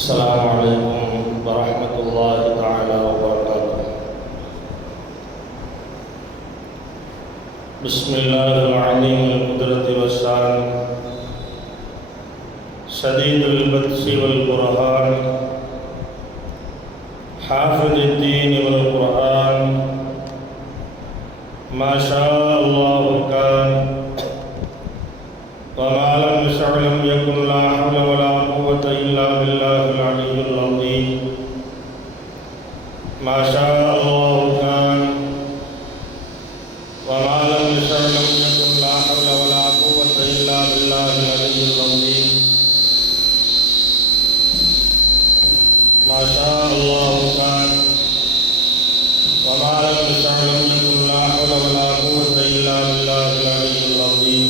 السلام عليكم ورحمة الله تعالى وبركاته. بسم الله العظيم القدرة والشان شديد البطش والبرهان حافظ الدين والقرآن ما شاء الله كان وما لم يشع لم يكن لا حول ولا قوة إلا بالله العلي العظيم ما شاء الله كان وما لم يشع لم يكن لا حول ولا قوة إلا بالله العلي العظيم ما شاء الله كان وما لم يشع لم يكن لا حول ولا قوة إلا بالله العلي العظيم.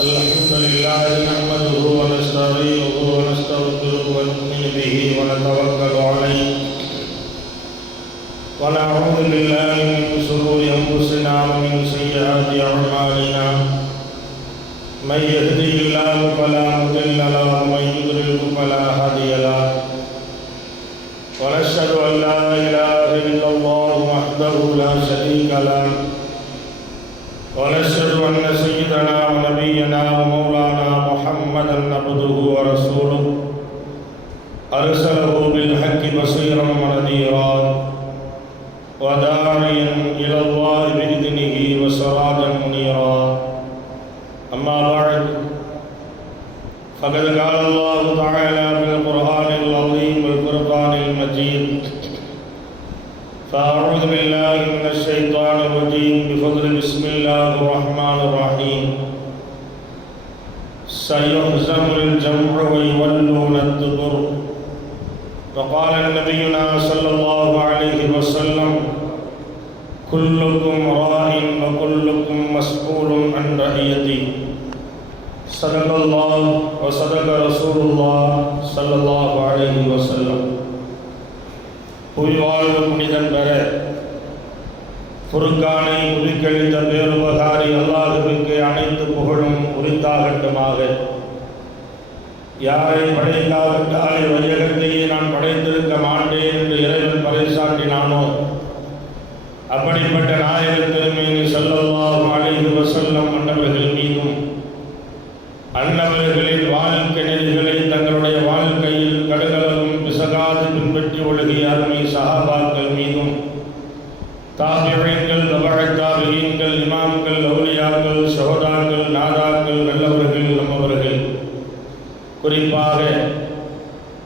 الحمد لله نحمده ونستعينه ونستغفره ونؤمن به ونتوكل عليه ونعوذ بالله من شرور أنفسنا ومن سيئات أعمالنا من يهده الله فلا مضل له ومن يضلل فلا هادي له ونشهد أن لا إله إلا الله وحده لا شريك له ونشهد أن سيدنا ونبينا ومولانا محمدا عبده ورسوله أرسله بالحق بصيرا ونذيرا وداعيا إلى الله بإذنه وسراجا منيرا. أما بعد فقد قال الله تعالى في القرآن العظيم والفرقان المجيد فأعوذ بالله من الشيطان الرجيم بفضل بسم الله الرحمن الرحيم سيهزم الجمع ويولون الدبر. وقال نبينا صلى الله عليه وسلم كلكم راع وكلكم مسؤول عن رعيته. صدق الله وصدق رسول الله صلى الله عليه وسلم. புவிவாழ்வு புனிதன் பெற புருக்கானை உரிக்கழித்த பேருபகாரி அல்லாஹுவிற்கு அனைத்து புகழும் உரித்தாகட்டுமாக. யாரை படைக்காவிட்டாலே வையகத்தையே நான் படைத்திருக்க மாட்டேன் என்று இறைவன் பறைசாட்டினானோ அப்படிப்பட்ட நாயகத் திருமேனி ஸல்லல்லாஹு அலைஹி வஸல்லம் அன்னவர்கள் மீதும் அன்னவர்களின் வாழ்க்கை நெறிகளை தங்களுடைய வாழ்க்கையில் கடுகளவும் பிசகாது பின்பற்றி ஒழுகிய அருமை சஹாபாக்கள் மீதும் தாபிஈன்கள் தபஅத் தாபிஈன்கள் இமாம்கள் அவுலியாக்கள் ஷஹதாக்கள் நாதாக்கள் நல்லவர்கள் நம்மவர்கள் குறிப்பாக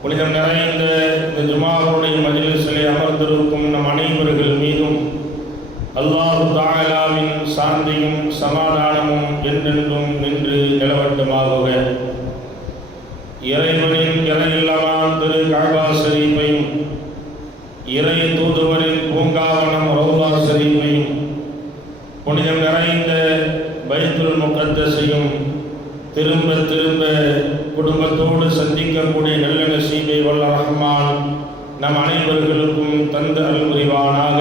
புனிதம் நிறைந்த இந்த ஜுமாவுடைய மஜ்லிஸிலே அமர்ந்திருக்கும் நம் அனைவர்கள் மீதும் அல்லாஹு தஆலாவின் சாந்தியும் சமாதானமும் என்றென்றும் நின்று நிலவட்டுமாகுக. இறைவனின் இறையில்லமாம் திரு கஅபா ஷரீஃபையும் இறை தூதுவரின் பூங்காவனம் ரௌலா ஷரீஃபையும் புனிதம் நிறைந்த பைத்துல் முகத்தஸையும் திரும்ப திரும்ப குடும்பத்தோடு சந்திக்கக்கூடிய நல்ல நசீபை வல்ல ரஹ்மான் நம் அனைவர்களுக்கும் தந்து அருள் புரிவானாக.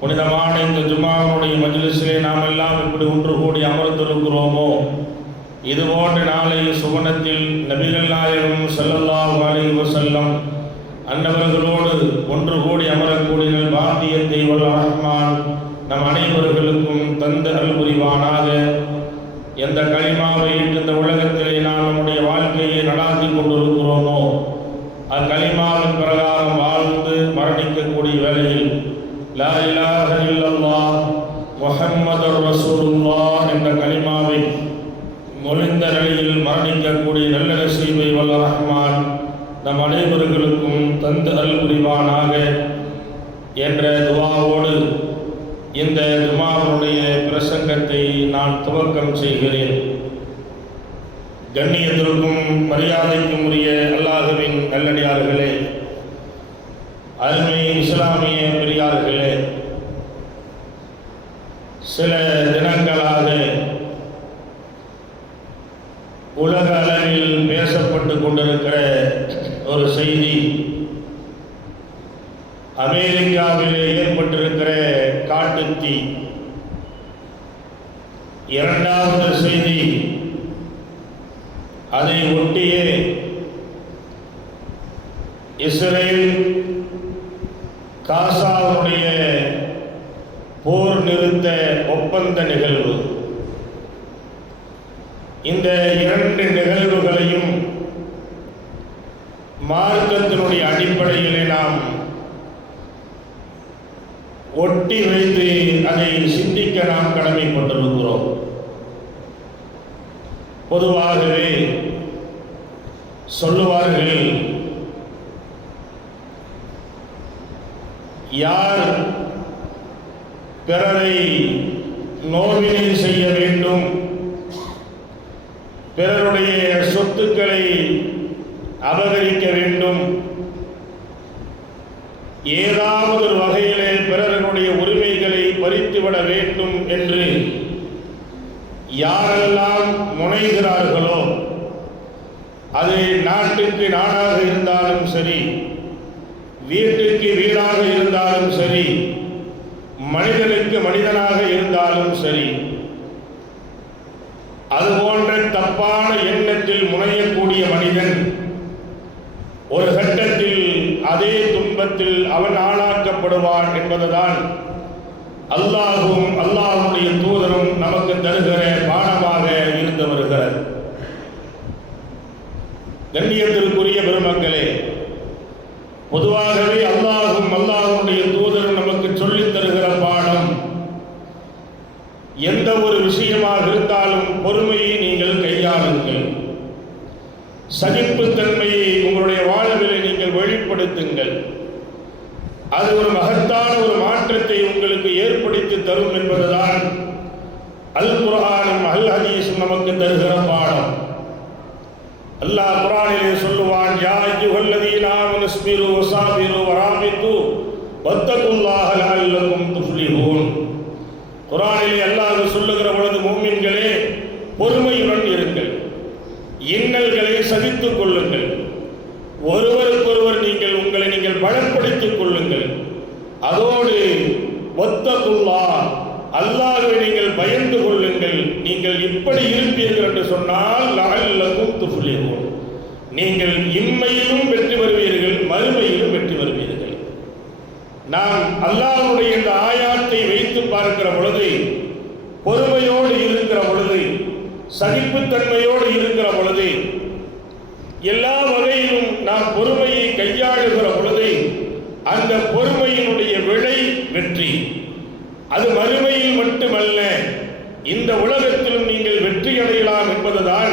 புனிதமான இந்த ஜும்ஆவுடைய மஜ்லிஸிலே நாம் எல்லாம் இப்படி ஒன்று கூடி அமர்ந்திருக்கிறோமோ இதுபோன்ற நாளை சுவனத்தில் நபிகள் நாயகம் ஸல்லல்லாஹு அலைஹி வஸல்லம் அன்னவர்களோடு ஒன்று கூடி அமரக்கூடிய பாக்கியத்தை வல்ல ரஹ்மான் நம் அனைவர்களுக்கும் தந்து அருள் புரிவானாக. எந்த கலிமாவை இந்த உலகத்திலே நாம் நம்முடைய வாழ்க்கையை நடாத்தி கொண்டிருக்கிறோமோ அக்கலிமாவின் பிரகாரம் வாழ்ந்து மரணிக்கக்கூடிய வேளையில் லா இலாஹ இல்லல்லாஹ் முஹம்மதுர் ரசூலுல்லாஹ் என்ற கலிமாவை மொழிந்த நிலையில் மரணிக்கக்கூடிய நல்ல நசீபை வல்ல ரஹ்மான் நம் அனைவர்களுக்கும் தந்து அருள் புரிவானாக என்ற துஆவோடு இந்த ஜும்ஆவுடைய பிரசங்கத்தை நான் துவக்கம் செய்கிறேன். கண்ணியத்திற்கும் மரியாதைக்கும் உரிய அல்லாஹ்வின் நல்லடியார்களே, அருமை இஸ்லாமிய பெரியார்களே, சில தினங்களாக உலக அளவில் பேசப்பட்டு கொண்டிருக்கிற ஒரு செய்தி, அமெரிக்காவிலே ஏற்பட்டிருக்கிற காட்டுத்தீ. இரண்டாவது செய்தி, அதை ஒட்டியே இஸ்ரேல் காசாவுடைய போர் நிறுத்த ஒப்பந்த நிகழ்வு, இந்த இரண்டு நிகழ்வுகளையும் மார்க்கத்தினுடைய அடிப்படையிலே நாம் ஒட்டி வைத்து அதை சிந்திக்க நாம் கடமைப்பட்டிருக்கிறோம். பொதுவாகவே சொல்லுவார்கள், யார் பிறரை நோவினை செய்ய வேண்டும், பிறருடைய சொத்துக்களை அபகரிக்க வேண்டும், ஏதாவது ஒரு வகையிலே பிறருடைய உரிமைகளை பறித்துவிட வேண்டும் என்று யாரெல்லாம் முனைகிறார்களோ, அது நாட்டுக்கு நாடாக இருந்தாலும் சரி, வீட்டுக்கு வீடாக இருந்தாலும் சரி, மனிதனுக்கு மனிதனாக இருந்தாலும் சரி, அதுபோன்ற தப்பான எண்ணத்தில் முனையக்கூடிய மனிதன் ஒரு கட்டத்தில் அதே துன்பத்தில் அவன் ஆளாக்கப்படுவான் என்பதுதான் அல்லாஹும் அல்லாஹுடைய தூதரும் நமக்கு தருகிற பாடமாக இருந்து வருகிறது. கண்ணியத்திற்குரிய பெருமக்களே, பொதுவாகவே அல்லாஹும் அல்லாஹுடைய தூதரும் நமக்கு சொல்லித் தருகிற பாடம், எந்த ஒரு விஷயமாக இருந்தாலும் பொறுமையை நீங்கள் கையாளுங்கள், சகிப்புத்தன்மையை உங்களுடைய வாழ்விலே நீங்கள் வெளிப்படுத்துங்கள். அது ஒரு மகத்தான ஒரு மாற்றத்தை உங்களுக்கு ஏற்படுத்தி தரும் என்பதுதான் அல் குர்ஆனும் அல் ஹதீஸும் நமக்கு தருகிற பாடம். அல்லாஹ் குர்ஆனிலே சொல்லுவான், யா அய்யுஹல்லதீன ஆமனு இஸ்பிரு வஸாபிரு வராபித்து வத்தகுல்லாஹ லஅல்லகும் துஃப்லிஹூன். குர்ஆனிலே அல்லாஹ் சொல்லுகிற பொழுது, முஃமின்களே பொறுமையுடன் இருங்கள், இன்னல்களை சகித்துக் கொள்ளுங்கள், ஒருவருக்கொருவர் உங்களை நீங்கள் பலப்படுத்திக் கொள்ளுங்கள், அதோடு வத்தகுல்லாஹ் அல்லாஹ்வை நீங்கள் பயந்து கொள்ளுங்கள். நீங்கள் இப்படி இருப்பீர்கள் என்று சொன்னால் லஅல்லகும் துஃப்லிஹூன், நீங்கள் இம்மையிலும் வெற்றி பெறுவீர்கள், மறுமையிலும் வெற்றி பெறுவீர்கள். நாம் அல்லாஹ்வுடைய இந்த ஆயாத்தை வைத்து பார்க்கிற பொழுது, பொறுமையோடு இருக்கிற பொழுது, சகிப்புத்தன்மையோடு இருக்கிற பொழுது, எல்லா வகையிலும் நாம் பொறுமையை கையாளுகிற பொழுது அந்த பொறுமையினுடைய விளை வெற்றி. அது மறுமையில் மட்டுமல்ல, இந்த உலகத்திலும் நீங்கள் வெற்றி அடையலாம் என்பதுதான்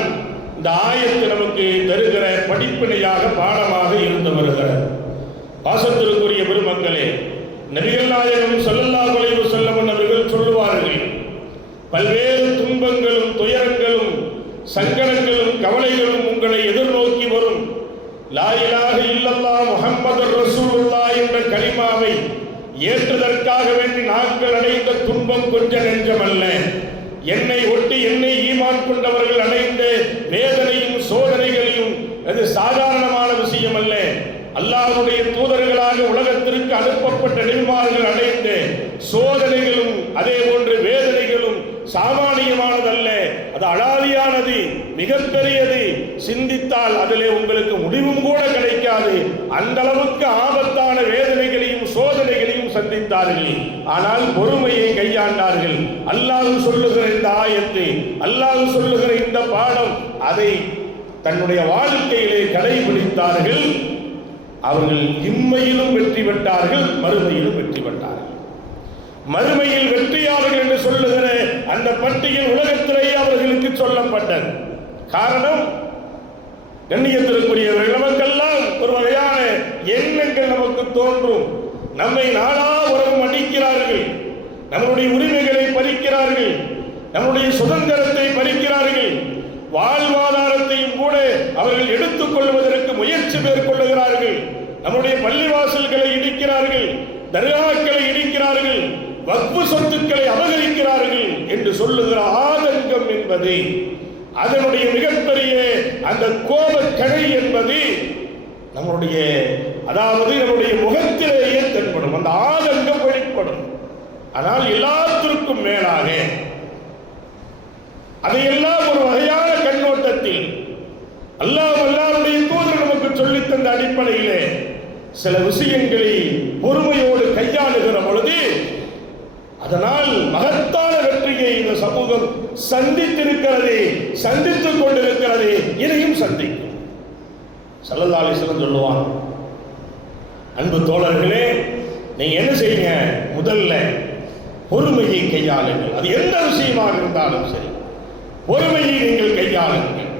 இந்த ஆயத்து நமக்கு தருகிற படிப்பினையாக பாடமாக இருந்து வருகிறது. பாசத்திற்குரிய பெருமக்களே, நபிகள் நாயகம் ஸல்லல்லாஹு அலைஹி வஸல்லம் அவர்கள் சொல்லுவார்கள், பல்வேறு துன்பங்களும் துயரங்களும் சங்கடங்களும் கவலைகளும் உங்களை எதிர்நோக்கி வரும். லா இலாஹ இல்லல்லாஹ் முஹம்மதுர் ரசூலுல்லாஹ் என்ற கலிமாவை ஏற்றுதற்காக வேண்டி நாங்கள் அடைந்த துன்பம் கொஞ்ச நெஞ்சமல்ல. என்னை ஒட்டி என்னை ஈமான் கொண்டவர்கள் அடைந்த வேதனையும் சோதனைகளையும் அது சாதாரணமான விஷயம் அல்ல. அல்லாஹ்வுடைய தூதர்களாக உலகத்திற்கு அனுப்பப்பட்ட நபிமார்கள் அடைந்த சோதனைகளும் அதே போன்று வேதனைகளும் சாமானியமானதல்ல, அது அலாதியானது, மிகப்பெரியது. சிந்தித்தால் அதிலே உங்களுக்கு முடிவும் கூட கிடைக்காது. அந்த அளவுக்கு ஆபத்தான வேதனைகளையும் சோதனைகளையும் சந்தித்தார்கள். ஆனால் பொறுமையை கையாண்டார்கள். அல்லாஹ் சொல்லுகிற இந்த ஆயத்தை, அல்லாஹ் சொல்லுகிற இந்த பாடம், அதை தன்னுடைய வாழ்க்கையிலே கடைபிடித்தார்கள். அவர்கள் இம்மையிலும் வெற்றி பெற்றார்கள், மறுமையிலும் வெற்றி பெற்றார்கள். மறுமையில் வெற்றியாளர்கள் என்று சொல்லுகிற அந்த பட்டியல் உலகத்திலேயே அவர்களுக்கு சொல்லப்பட்டது. காரணம், கண்ணியத்திற்குரியவர்கள், நமக்கெல்லாம் ஒரு வகையான எண்ணங்கள் நமக்கு தோன்றும். நம்மை நாடா உறவும் அடிக்கிறார்கள், நம்முடைய உரிமைகளை பறிக்கிறார்கள், நம்முடைய சுதந்திரத்தை பறிக்கிறார்கள், வாழ்வாதாரத்தையும் கூட அவர்கள் எடுத்துக் கொள்வதற்கு முயற்சி மேற்கொள்ளுகிறார்கள். நம்முடைய பள்ளிவாசல்களை இடிக்கிறார்கள், தர்காக்களை இடிக்கிறார்கள், வக்ஃபு சொத்துக்களை அபகரிக்கிறார்கள் என்று சொல்லுகிற ஆதங்கம் என்பது, அதனுடைய மிகப்பெரிய அந்த கோபக்கடை என்பது நம்முடைய நம்முடைய முகத்திலேயே தென்படும். அந்த ஆதங்கம் வெளிப்படும். ஆனால் எல்லாத்திற்கும் மேலாக அதையெல்லாம் ஒரு வகையான கண்ணோட்டத்தில் அடிப்படையிலே சில விஷயங்களை பொறுமையோடு கையாளுகிற பொழுது அதனால் மகத்தான வெற்றியை இந்த சமூகம் சந்தித்திருக்கிறது, சந்தித்துக் கொண்டிருக்கிறது, இதையும் சந்திக்கும். ஸல்லல்லாஹு அலைஹி வஸல்லம் சொல்லுவாங்க, அன்பு தோழர்களே, நீங்க என்ன செய்யுங்க, முதல்ல பொறுமையை கையாளுங்கள். அது எந்த விஷயமாக இருந்தாலும் சரி, பொறுமையை நீங்கள் கையாளுங்கள்.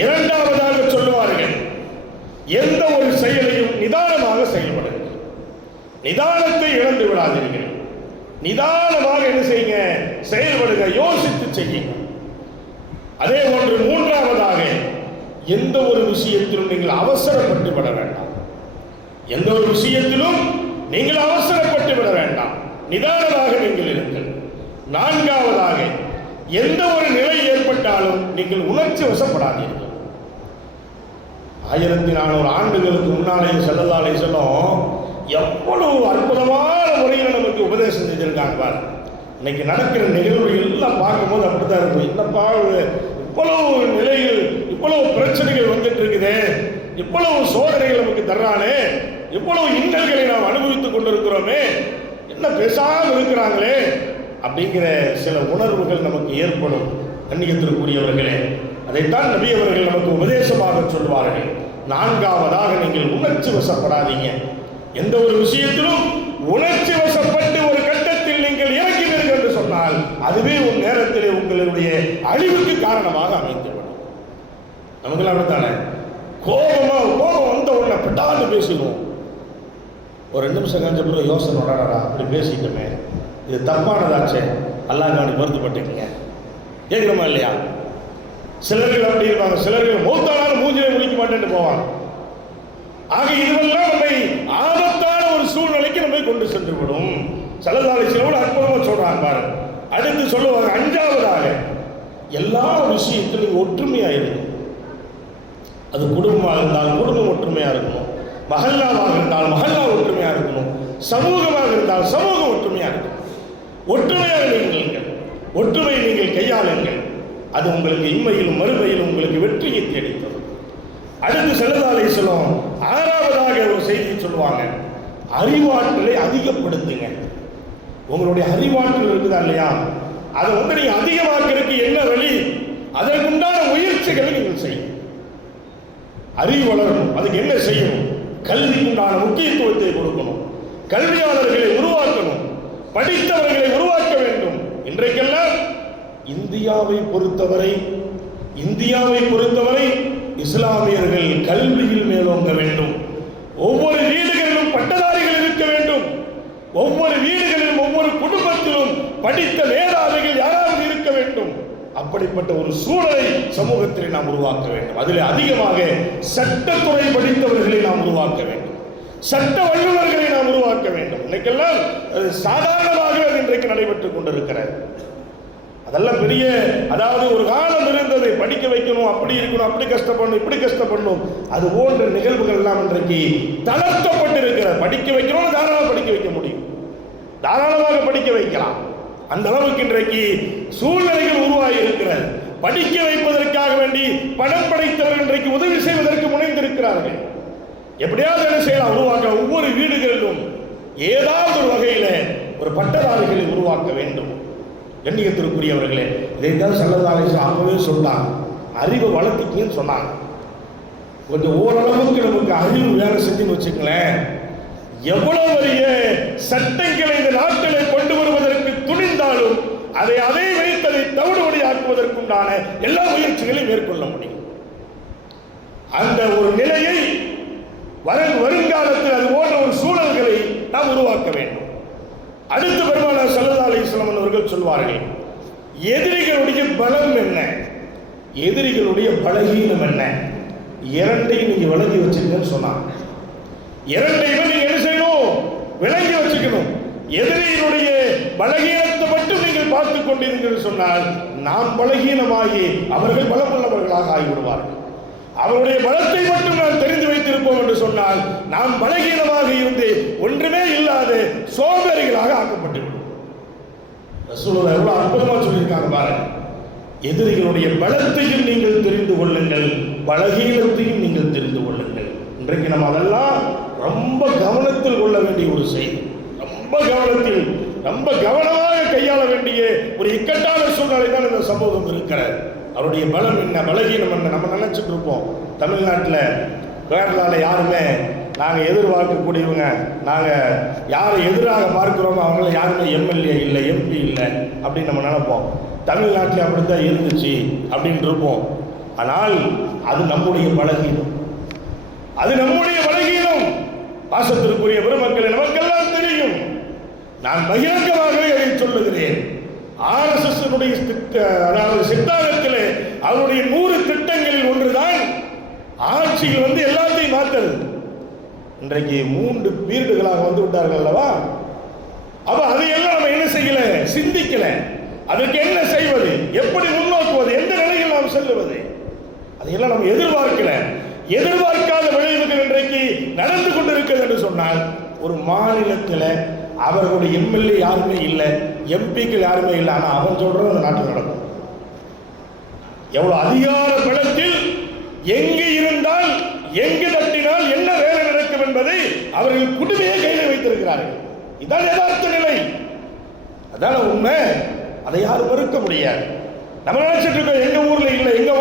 இரண்டாவதாக சொல்லுவார்கள், எந்த ஒரு செயலையும் நிதானமாக செயல்படுங்கள். நிதானத்தை இழந்து விடாதீர்கள். நிதானமாக என்ன செய்யுங்க, செயல்படுங்க, யோசித்து செய்யுங்க. அதே போன்று மூன்றாவதாக, எந்த ஒரு விஷயத்திலும் நீங்கள் அவசரப்பட்டு விட வேண்டாம். எந்த ஒரு விஷயத்திலும் நீங்கள் அவசரப்பட்டு விட வேண்டாம், நிதானமாக நீங்கள் இருங்கள். நான்காவதாக, எந்த ஒரு நிலை ஏற்பட்டாலும் நீங்கள் உணர்ச்சி வசப்படாதீர்கள். 1400 ஆண்டுகளுக்கு முன்னாலே ஸல்லல்லாஹு அலைஹி வஸல்லம் எவ்வளவு அற்புதமான முறையில் நமக்கு உபதேசம் செஞ்சிருக்காங்க பாரு. இன்னைக்கு நடக்கிற நிகழ்வுகள் எல்லாம் பார்க்கும்போது அப்படித்தான் இருக்கும். என்னப்பா இவ்வளவு நிலைகள், இவ்வளவு பிரச்சனைகள் வந்துட்டு இருக்குது, இவ்வளவு சோதனைகள் நமக்கு தர்றானே, இவ்வளவு இன்னல்களை நாம் அனுபவித்துக் கொண்டிருக்கிறோமே, என்ன பேசாமல் இருக்கிறாங்களே அப்படிங்கிற சில உணர்வுகள் நமக்கு ஏற்படும். கண்ணியத்திற்குரியவர்களே, அதைத்தான் நபி அவர்கள் நமக்கு உபதேசமாக சொல்வார்கள். நான்காவதாக, நீங்கள் உணர்ச்சி வசப்படாதீங்க. எந்த ஒரு விஷயத்திலும் உணர்ச்சி வசப்பட்டு ஒரு கட்டத்தில் நீங்கள் இறங்கினீர்கள் என்று சொன்னால் அதுவே ஒரு நேரத்தில் உங்களுடைய அழிவுக்கு காரணமாக அமைந்துவிடும். நமக்கெல்லாம் அப்படித்தானே, கோபம் வந்த உடனே பெட்டாந்து பேசிடுவோம். ஒரு 2 நிமிஷம் கழிஞ்ச பிறகு யோசனை வராடா, அப்படி பேசிட்டோமே, இது தப்பானதாச்சே, அல்லாஹ் காணி வருத்தப்பட்டுக்கீங்க, கேட்குறோமா இல்லையா? சிலர்கள் அப்படி இருப்பாங்க, சிலர்கள் மௌத்தானாலும் மூஞ்சிலே முழிக்க மாட்டேன்னு போவாங்க. ஆக இதுவெல்லாம் நம்மை ஆபத்தான ஒரு சூழ்நிலைக்கு நம்மை கொண்டு சென்று விடும். ஸல்லல்லாஹு அலைஹி வஸல்லம் அற்புதமாக சொல்றாங்க பாரு. அடுத்து சொல்லுவாங்க, அஞ்சாவதாக, எல்லா விஷயத்திலும் ஒற்றுமையாக இருக்கணும். அது குடும்பமாக இருந்தால் குடும்பம் ஒற்றுமையாக இருக்கணும், மஹல்லாவாக இருந்தால் மஹல்லா ஒற்றுமையாக இருக்கணும், சமூகமாக இருந்தால் சமூகம் ஒற்றுமையாக இருக்கணும். ஒற்றுமையாக நீங்கள் ஒற்றுமையை நீங்கள் கையாளுங்கள். அது உங்களுக்கு இம்மையிலும் மறுமையிலும் உங்களுக்கு வெற்றியை தேடித்தரும். அடுத்து ஸல்லல்லாஹு அலைஹி வஸல்லம் ஆறாவதாக ஒரு செய்தி சொல்லுவாங்க, அறிவாற்றலை அதிகப்படுத்துங்க. உங்களுடைய அறிவாற்றல் இருக்குதா இல்லையா, அதை நீங்க அதிகமாக்கிறதுக்கு என்ன வழி, அதற்குண்டான முயற்சிகளை நீங்கள் செய்யும். அறிவு வளரணும், அதுக்கு என்ன செய்யணும், கல்விக்குண்டான முக்கியத்துவத்தை கொடுக்கணும், கல்வியாளர்களை உருவாக்கணும், படித்தவர்களை உருவாக்க வேண்டும். இன்றைக்கெல்லாம் இந்தியாவை பொறுத்தவரை இஸ்லாமியர்கள் கல்வியில் மேலோங்க வேண்டும். ஒவ்வொரு வீடுகளிலும் பட்டதாரிகள் இருக்க வேண்டும். ஒவ்வொரு வீடுகளிலும் ஒவ்வொரு குடும்பத்திலும் படித்த மேதாவிகள் யாராவது இருக்க வேண்டும். அப்படிப்பட்ட ஒரு சூழலை சமூகத்தில் நாம் உருவாக்க வேண்டும். அதில் அதிகமாக சட்டத்துறை படித்தவர்களை நாம் உருவாக்க வேண்டும், சட்ட வல்லுநர்களை நாம் உருவாக்க வேண்டும். இன்னைக்கெல்லாம் சாதாரணமாக இன்றைக்கு நடைபெற்றுக் கொண்டிருக்கிறது. அதெல்லாம் பெரிய, அதாவது ஒரு காலம் இருந்தது, படிக்க வைக்கணும், அப்படி இருக்கணும், அப்படி கஷ்டப்படணும், இப்படி கஷ்டப்படணும், அது போன்ற நிகழ்வுகள் எல்லாம் இன்றைக்கு தளர்த்தப்பட்டு இருக்கிறது. படிக்க வைக்கணும், தாராளமாக படிக்க வைக்க முடியும், தாராளமாக படிக்க வைக்கலாம். அந்த அளவுக்கு இன்றைக்கு சூழ்நிலைகள் உருவாகி இருக்கிறது. படிக்க வைப்பதற்காக வேண்டி பணம் படைத்தவர்கள் இன்றைக்கு உதவி செய்வதற்கு முனைந்திருக்கிறார்கள். எப்படியாவது என்ன செய்யலாம், உருவாக்க. ஒவ்வொரு வீடுகளிலும் ஏதாவது ஒரு வகையில் ஒரு பட்டதாரிகளை உருவாக்க வேண்டும். கண்ணியத்திற்குரியவர்களே, இதைத்தான் ஸல்லல்லாஹு அலைஹி வஸல்லம் அப்பவே சொன்னாங்க, அறிவை வளர்த்துக்கின்னு சொன்னாங்க. கொஞ்சம் ஓரளவுக்கு நமக்கு அறிவு வேலை செஞ்சுன்னு வச்சுக்கங்களேன், எவ்வளவு பெரிய சட்டங்களை இந்த நாட்டிலே கொண்டு வருவதற்கு துணிந்தாலும் அதை வைத்ததை தவிடுபடி ஆக்குவதற்குண்டான எல்லா முயற்சிகளையும் மேற்கொள்ள முடியும். அந்த ஒரு நிலையை வருங்காலத்தில் அது போன்ற ஒரு சூழல்களை நாம் உருவாக்க வேண்டும். அடுத்த பெருமானார் ஸல்லல்லாஹு அலைஹி வஸல்லம் அவர்கள் சொல்வார்கள், எதிரிகளுடைய பலம் என்ன, எதிரிகளுடைய பலகீனம் என்ன, இரண்டையும் நீங்க விளங்கி வச்சுக்கணும்னு சொன்னாங்க. இரண்டையுமே நீங்க என்ன செய்யணும், விளங்கி வச்சுக்கணும். எதிரிகளுடைய பலகீனத்தை மட்டும் நீங்கள் பார்த்துக் கொண்டிருங்கள் சொன்னால் நாம் பலகீனமாகி அவர்கள் பலமுள்ளவர்களாக ஆகிவிடுவார்கள். அவருடைய பலத்தை மட்டும் நாம் தெரிந்து வைத்திருப்போம் என்று சொன்னால் நாம் பலகீனமாக இருந்து ஒன்றுமே இல்லாத சோம்பேறிகளாக ஆக்கப்பட்டு விடுவோம். ரசூலுல்லாஹ் எவ்வளவு அற்புதமா சொல்லியிருக்காங்க பாருங்க. எதிரிகளுடைய பலத்தையும் நீங்கள் தெரிந்து கொள்ளுங்கள், பலகீனத்தையும் நீங்கள் தெரிந்து கொள்ளுங்கள். இன்றைக்கு நம்ம அதெல்லாம் ரொம்ப கவனத்தில் கொள்ள வேண்டிய ஒரு செய்தி. ரொம்ப கவனமாக கையாள வேண்டிய ஒரு இக்கட்டான சூழ்நிலை தான் இந்த சமூகம் இருக்கிறது. அவருடைய பலம் என்ன, பலகீனம் என்ன நம்ம நினைச்சிட்டு இருப்போம். தமிழ்நாட்டில் கேரளாவில் யாருமே நாங்கள் எதிர்பார்க்கக்கூடியவங்க, நாங்கள் யாரை எதிராக பார்க்கிறோமோ அவங்கள யாருமே எம்எல்ஏ இல்லை, எம்பி இல்லை அப்படின்னு நம்ம நினைப்போம். தமிழ்நாட்டில் அப்படித்தான் இருந்துச்சு அப்படின்னு இருப்போம். ஆனால் அது நம்முடைய பலகீனம், பாசத்திற்குரிய பெருமக்களை நமக்கெல்லாம் தெரியும். நான் பகிரங்கமாகவே அதை சொல்லுகிறேன். RSS சித்தாந்தத்திலே அவருடைய 100 திட்டங்களில் ஒன்றுதான் ஆட்சியில் எல்லாத்தையும் மாற்றுறது. இன்றைக்கு 3 பீரியடுகளாக வந்து விட்டார்கள் அல்லவா? அப்ப அதையெல்லாம் நம்ம என்ன செய்யல, சிந்திக்கல. அதற்கு என்ன செய்வது, எப்படி முன்னோக்குவது, எந்த நிலையில் நாம் செல்லுவது, அதையெல்லாம் நம்ம எதிர்பார்க்காத விளைவுகள் இன்றைக்கு நடந்து கொண்டிருக்கிறது என்று சொன்னால், ஒரு மாநிலத்தில் அவர்களுடைய எம்எல்ஏ யாருமே இல்லை, எம்பிக்கள் யாருமே இல்லை, ஆனால் அவன் சொல்றது அந்த நாட்டில் நடக்கும். எவ்வளவு அதிகார பலத்தில் எங்கு இருந்தால் எங்கு தட்டினால் என்ன வேலை நடக்கும் என்பதை அவர்கள் குடுமையை கையில் வைத்திருக்கிறார்கள். இதான் யதார்த்த நிலை, அதான உண்மை. அதை யாரும் மறுக்க முடியாது. நம்ம நினைச்சிட்டு இருக்கோம் எங்க ஊர்ல இல்லை, எங்க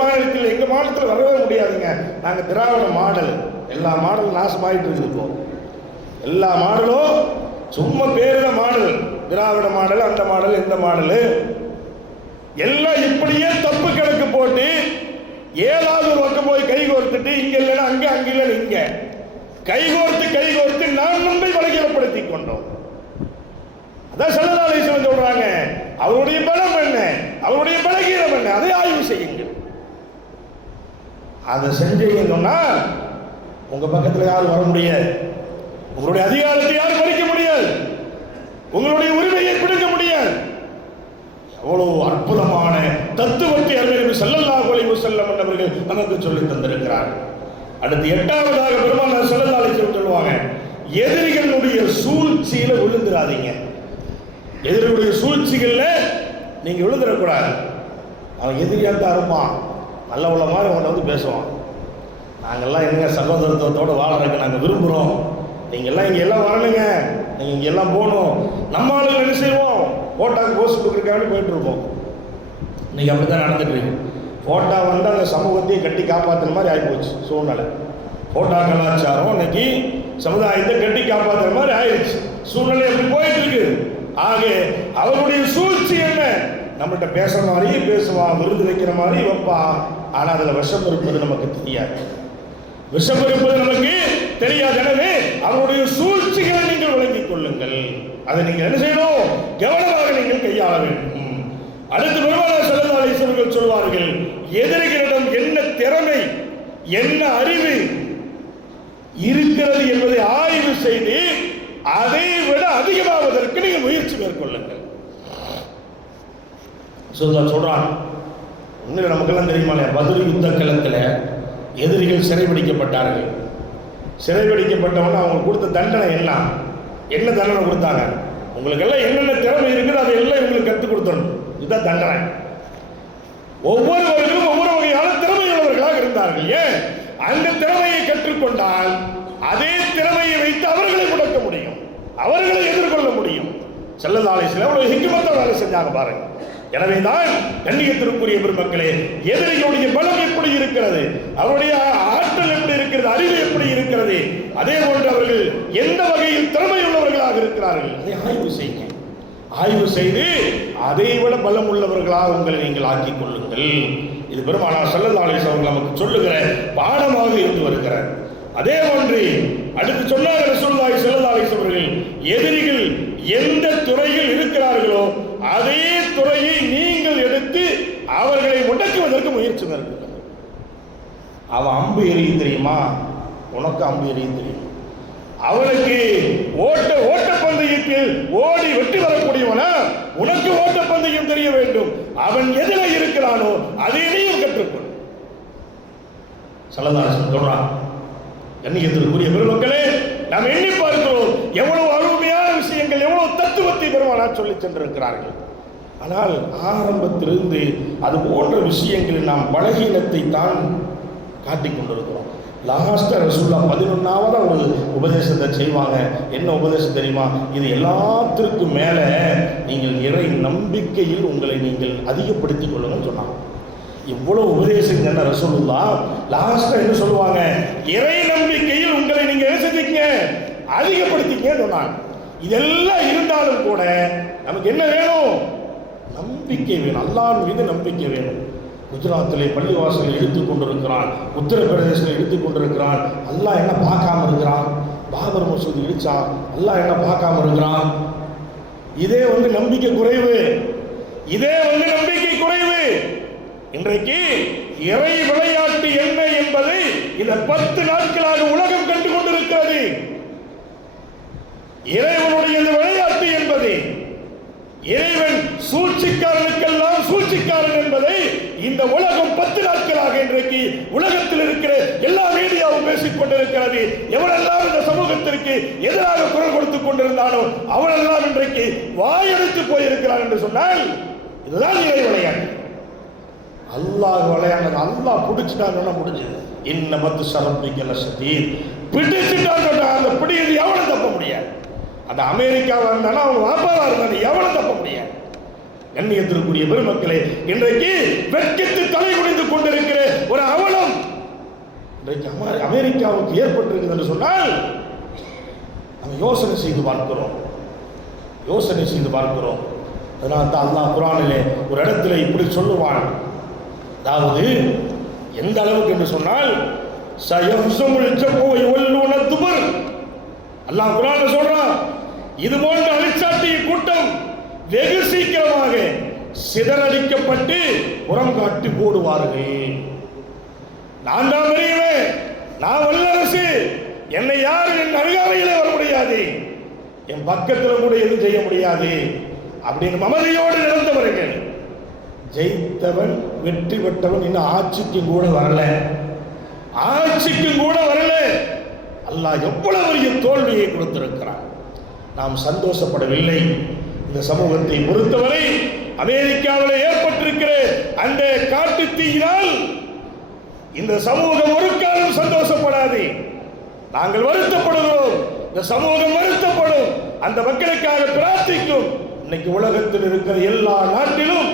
மாநிலத்தில் வரவே முடியாதுங்க. நாங்க திராவிட மாடல், எல்லா மாடலும் நாசமாயிட்டு இருக்கோம். எல்லா மாடலும் சும்மா பேருத மாடல், திராவிட மாடல், அந்த மாடல், இந்த மாடல் எல்லாம் இப்படியே தப்பு கணக்கு போட்டு ஏதாவது ஒரு பக்கம் போய் கைகோர்த்துட்டு இங்க இல்லைன்னா அங்க, அங்க இல்லைன்னு இங்க கைகோர்த்து நாம் முன்பை பலகீனப்படுத்தி கொண்டோம். அதான் ஸல்லல்லாஹு அலைஹி வஸல்லம் சொல்றாங்க, அவருடைய பலம் என்ன, அவருடைய பலகீனம் என்ன, அதை ஆய்வு செய்யுங்கள். அதை செஞ்சீங்கன்னா உங்க பக்கத்தில் யாரும் வர முடியாது, உங்களுடைய அதிகாரத்தை யாரும் பறிக்க முடியாது, உங்களுடைய உரிமையை பிடிக்க முடியாது. எவ்வளவு அற்புதமான தத்துவத்தை அருமையானவர் ஸல்லல்லாஹு அலைஹி வஸல்லம் அவர்கள் நமக்கு சொல்லி தந்திருக்கிறார். அடுத்து 8வதாக பெருமானார் ஸல்லல்லாஹு அலைஹி வஸல்லம் சொல்லுவாங்க, எதிரிகளுடைய சூழ்ச்சியில விழுந்துடாதீங்க. எதிரிகளுடைய சூழ்ச்சிகள்ல நீங்க விழுந்துடக்கூடாது. அவன் எதிரியாக தான் இருப்பான், நல்ல உள்ள மாதிரி அவன் பேசுவான். நாங்கள்லாம் என்னங்க சகோதரத்துவத்தோடு வாழறதுக்கு நாங்கள் விரும்புகிறோம், நீங்கள்லாம் இங்கே எல்லாம் வரணுங்க, நீங்கள் இங்கே எல்லாம் போகணும். நம்ம ஆளுங்க என்ன செய்வோம், ஃபோட்டோக்கு போஸ்ட் கொடுக்குறதுக்காக போயிட்டு இருப்போம். இன்னைக்கு அப்படி தான் நடந்துட்டு இருக்கு. ஃபோட்டோ அந்த சமூகத்தையும் கட்டி காப்பாற்றுற மாதிரி ஆகிப்போச்சு சூழ்நிலை. ஃபோட்டோ கலாச்சாரம் இன்னைக்கு சமுதாயத்தை கட்டி காப்பாற்றுற மாதிரி ஆயிடுச்சு. சூழ்நிலை எப்படி போயிட்டு இருக்கு. ஆக அவருடைய சூழ்ச்சி என்ன, நம்மகிட்ட பேசுற மாதிரி பேசுவான், விருது வைக்கிற மாதிரி வைப்பான். ஆனால் அதில் விஷம் இருப்பது நமக்கு தெரியாது, எனவே அவருடைய சூழ்ச்சிகளை நீங்கள் விளங்கிக் கொள்ளுங்கள். அதை நீங்கள் என்ன செய்யணும், கவனமாக நீங்கள் கையாள வேண்டும். அடுத்து பெருமானார் ஸல்லல்லாஹு அலைஹி வஸல்லம் சொல்வார்கள், எதிரிகளிடம் என்ன திறமை, என்ன அறிவு இருக்கிறது என்பதை ஆய்வு செய்து அதை விட அதிகமாவதற்கு நீங்கள் முயற்சி மேற்கொள்ளுங்கள். சொல்றான். உண்மையில நமக்கெல்லாம் தெரியுமா, பத்ர் யுத்த களத்தில் எதிரிகள் சிறைபிடிக்கப்பட்டார்கள். சிறைபிடிக்கப்பட்டவங்க அவங்க கொடுத்த தண்டனை என்ன தண்டனை கொடுத்தாங்க, உங்களுக்கு எல்லாம் என்னென்ன திறமை இருக்குது அதை எல்லாம் உங்களுக்கு கற்றுக் கொடுத்தணும், இதுதான் தண்டனை. ஒவ்வொருவர்களும் ஒவ்வொரு வகையான திறமையுள்ளவர்களாக இருந்தார்கள். ஏன், அந்த திறமையை கற்றுக்கொண்டால் அதே திறமையை வைத்து அவர்களை முடக்க முடியும், அவர்களை எதிர்கொள்ள முடியும். ஸல்லல்லாஹு அலைஹி வஸல்லம் எவ்வளவு ஹிக்மத்தோட வேலை செஞ்சாங்க பாருங்க. எனவேதான் கண்ணியத்திற்குரிய பெருமக்களே, எதிரிகளுடைய பலம் எப்படி இருக்கிறது, அவருடைய ஆற்றல் எப்படி இருக்கிறது, அறிவு எப்படி இருக்கிறது, அதே போன்று அவர்கள் எந்த வகையில் திறமையுள்ளவர்களாக இருக்கிறார்கள், அதை ஆய்வு செய்யுங்க. ஆய்வு செய்து அதை விட பலம் உள்ளவர்களாக உங்களை நீங்கள் ஆக்கிக் கொள்ளுங்கள். இது பெருமானார் ஸல்லல்லாஹு அலைஹி வஸல்லம் நமக்கு சொல்லுகிற பாடமாக இருந்து வருகிறார். அதே போன்று அடுத்து சொன்னார் ரசூலுல்லாஹி ஸல்லல்லாஹு அலைஹி வஸல்லம் அவர்கள், எதிரிகள் எந்த துறையில் இருக்கிறார்களோ அதே துறையை நீங்கள் எடுத்து அவர்களை முடக்குவதற்கு முயற்சி மேற்கொள்ளுங்கள். அவன் அம்பு எறியும் தெரியுமா, உனக்கு அம்பு எறியும் தெரியும். அவனுக்கு ஓட்டப்பந்தயத்தில் ஓடி வெற்றி வரக்கூடியவனா, உனக்கு ஓட்டப்பந்தயம் தெரிய வேண்டும். அவன் எதில் இருக்கிறானோ அதையும் கற்றுக்கொள். ஸல்லல்லாஹு அலைஹி வஸல்லம் சொல்றான். கண்ணியத்திற்குரிய பெருமக்களே, நாம் எண்ணி பார்க்கிறோம் எவ்வளவு அருமையான விஷயங்கள், எவ்வளவு தத்துவத்தை பெருமானார் சொல்லி சென்றிருக்கிறார்கள். ஆனால் ஆரம்பத்திலிருந்து அது போன்ற விஷயங்களில் நாம் பலகீனத்தை தான் காட்டிக் கொண்டிருக்கிறோம். லாஸ்ட்டாக ரசூல்லா 11வது ஒரு உபதேசத்தை செய்வாங்க. என்ன உபதேசம் தெரியுமா? இது எல்லாத்திற்கும் மேலே நீங்கள் இறை நம்பிக்கையில் உங்களை நீங்கள் அதிகப்படுத்திக் கொள்ளுங்கன்னு சொன்னாங்க. இவ்வளோ உபதேசம் என்ன ரசூலுல்லா லாஸ்ட்டாக என்ன சொல்லுவாங்க? இறை நம்பிக்கையில் உங்களை நீங்கள் என்ன செஞ்சீங்க? அதிகப்படுத்திக்கன்னு சொன்னாங்க. இதெல்லாம் இருந்தாலும் கூட நமக்கு என்ன வேணும்? நம்பிக்கை வேணும். அல்லாஹ் மீது நம்பிக்கை வேணும். குஜராத்திலே பள்ளிவாசலை எடுத்துக் கொண்டிருக்கிறான், உத்தரப்பிரதேசத்தில் எடுத்துக் கொண்டிருக்கிறான். அல்லாஹ் என்ன பார்க்காம இருக்கிறான்? பாபர் மசூதி இடிச்சான், அல்லாஹ் என்ன பார்க்காம இருக்கிறான்? இதே நம்பிக்கை குறைவு, இதே நம்பிக்கை குறைவு. இன்றைக்கு இறை விளையாட்டு என்ன என்பதை இந்த 10 நாட்களாக உலகம் கண்டு கொண்டிருக்கிறது. இறைவனுடைய இந்த விளையாட்டு என்பது, இறைவன் சூழ்ச்சிக்காரனுக்கெல்லாம் சூழ்ச்சிக்காரன் என்பதை இந்த உலகம் 10 நாட்களாக இன்றைக்கு உலகத்தில் இருக்கிற எல்லா மீடியாவும் பேசிக் கொண்டிருக்கிறது. எவரெல்லாம் இந்த சமூகத்திற்கு எதிராக குரல் கொடுத்துக் கொண்டிருந்தானோ அவரெல்லாம் இன்றைக்கு வாயெடுத்து போயிருக்கிறார் என்று சொன்னால் இதுதான் இறை விளையாட்டு. அல்லாஹ் விளையாடுறது. அல்லாஹ் பிடிச்சிட்டாங்கன்னா முடிஞ்சது. இன்ன பத்து சரப்பிக்கல சதீர் பிடிச்சிட்டாங்க. அந்த பிடிக்கிறது எவனும் தப்ப முடியாது. அந்த அமெரிக்காவாக இருந்தாலும் அவங்க வாப்பாவாக இருந்தாலும் எவனும் தப்ப முடியாது. கண்ணியத்திற்குரிய பெருமக்களே, இன்றைக்கு வெட்கத்து தலை குனிந்து கொண்டிருக்கிற ஒரு அவலம் இன்றைக்கு அமெரிக்காவுக்கு ஏற்பட்டிருக்குது என்று சொன்னால் நம்ம யோசனை செய்து பார்க்கிறோம். அதனால தான் அல்லாஹ் குர்ஆனிலே ஒரு இடத்துல இப்படி சொல்லுவான். அதாவது எந்த அளவுக்கு என்று சொன்னால் அல்லாஹ் குர்ஆன்ல சொல்றான், இது போன்ற அழிச்சாட்டிய கூட்டம் வெகு சீக்கிரமாக சிதறடிக்கப்பட்டு புறம் காட்டி போடுவார்கள். நான் தான் பெரியவன், நான் வல்லரசு, என்னை யாரும் என் அருகாமையிலே வர முடியாது, என் பக்கத்தில் கூட எதுவும் செய்ய முடியாது அப்படின்னு மமதையோடு நடந்தவர்கள். ஜெயித்தவன் வெற்றி பெற்றவன் இன்னும் ஆட்சிக்கும் கூட வரல. அல்லாஹ் எவ்வளவு பெரிய தோல்வியை கொடுத்திருக்கிறான். நாம் சந்தோஷப்படவில்லை. இந்த சமூகத்தை பொறுத்தவரை அமெரிக்காவில் ஏற்பட்டிருக்கிற அந்த காட்டு தீயினால் இந்த சமூகம் ஒரு காலம் சந்தோஷப்படாது. நாங்கள் வருத்தப்படுகிறோம். இந்த சமூகம் வருத்தப்படும். அந்த மக்களுக்காக பிரார்த்திக்கும். இன்னைக்கு உலகத்தில் இருக்கிற எல்லா நாட்டிலும்